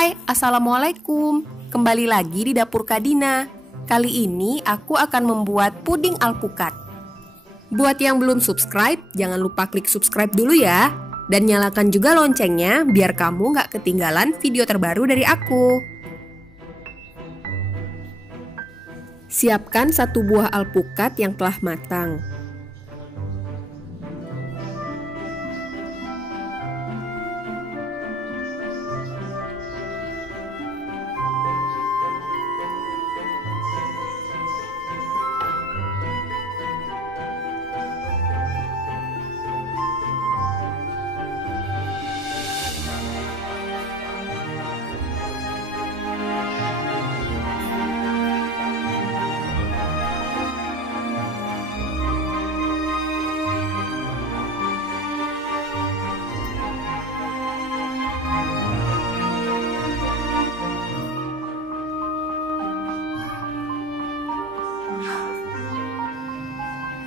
Hai, Assalamualaikum. Kembali lagi di Dapur Kadina. Kali ini aku akan membuat puding alpukat. Buat yang belum subscribe, jangan lupa klik subscribe dulu ya. Dan nyalakan juga loncengnya biar kamu nggak ketinggalan video terbaru dari aku. Siapkan 1 buah alpukat yang telah matang.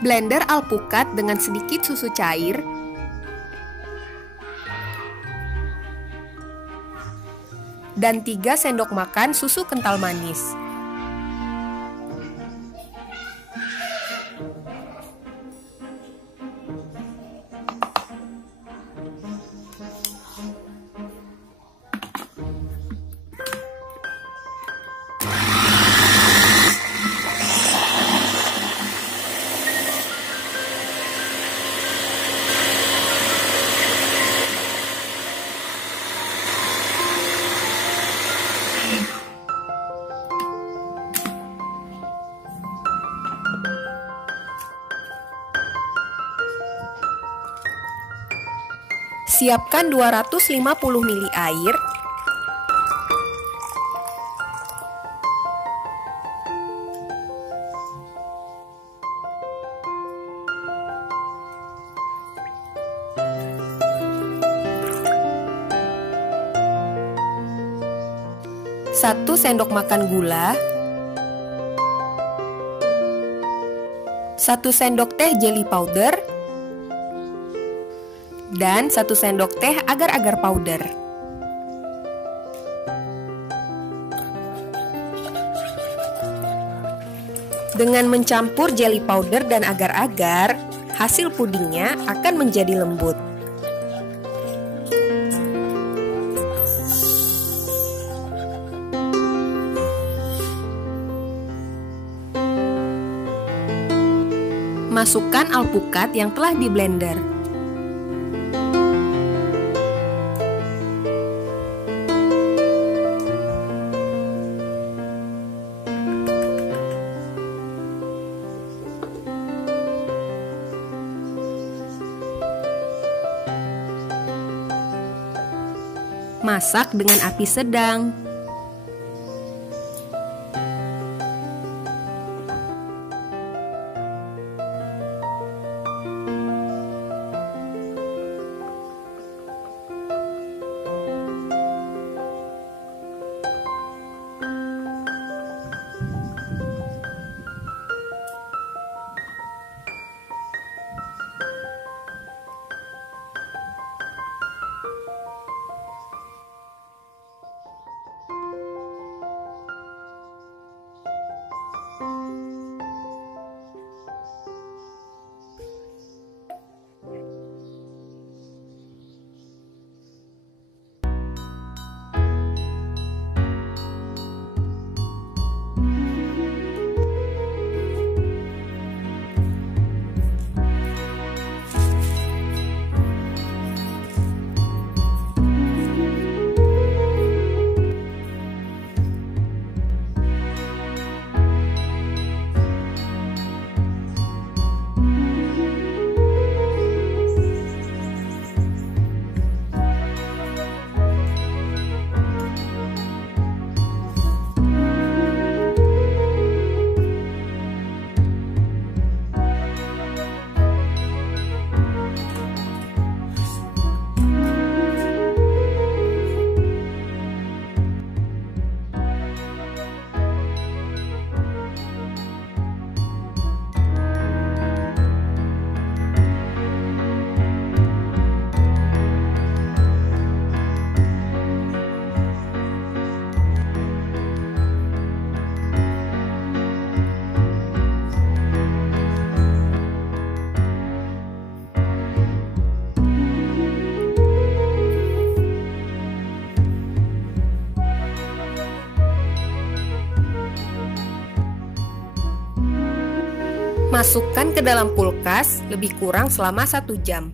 Blender alpukat dengan sedikit susu cair, dan 3 sendok makan susu kental manis. Siapkan 250 ml air, satu sendok makan gula, 1 sendok teh jelly powder, dan 1 sendok teh agar-agar powder. Dengan mencampur jelly powder dan agar-agar, hasil pudingnya akan menjadi lembut. Masukkan alpukat yang telah di blender. Masak dengan api sedang. Masukkan ke dalam kulkas lebih kurang selama 1 jam.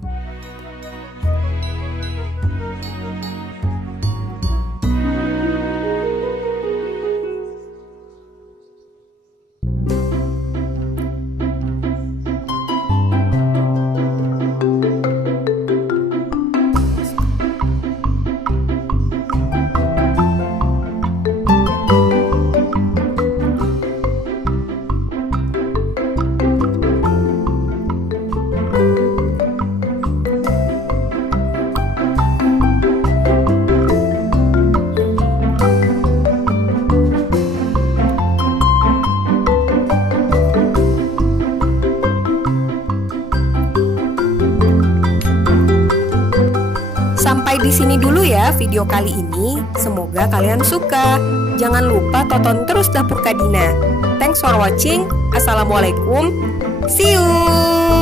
Sampai di sini dulu ya video kali ini. Semoga kalian suka. Jangan lupa tonton terus Dapur Kak Dina. Thanks for watching. Assalamualaikum. See you.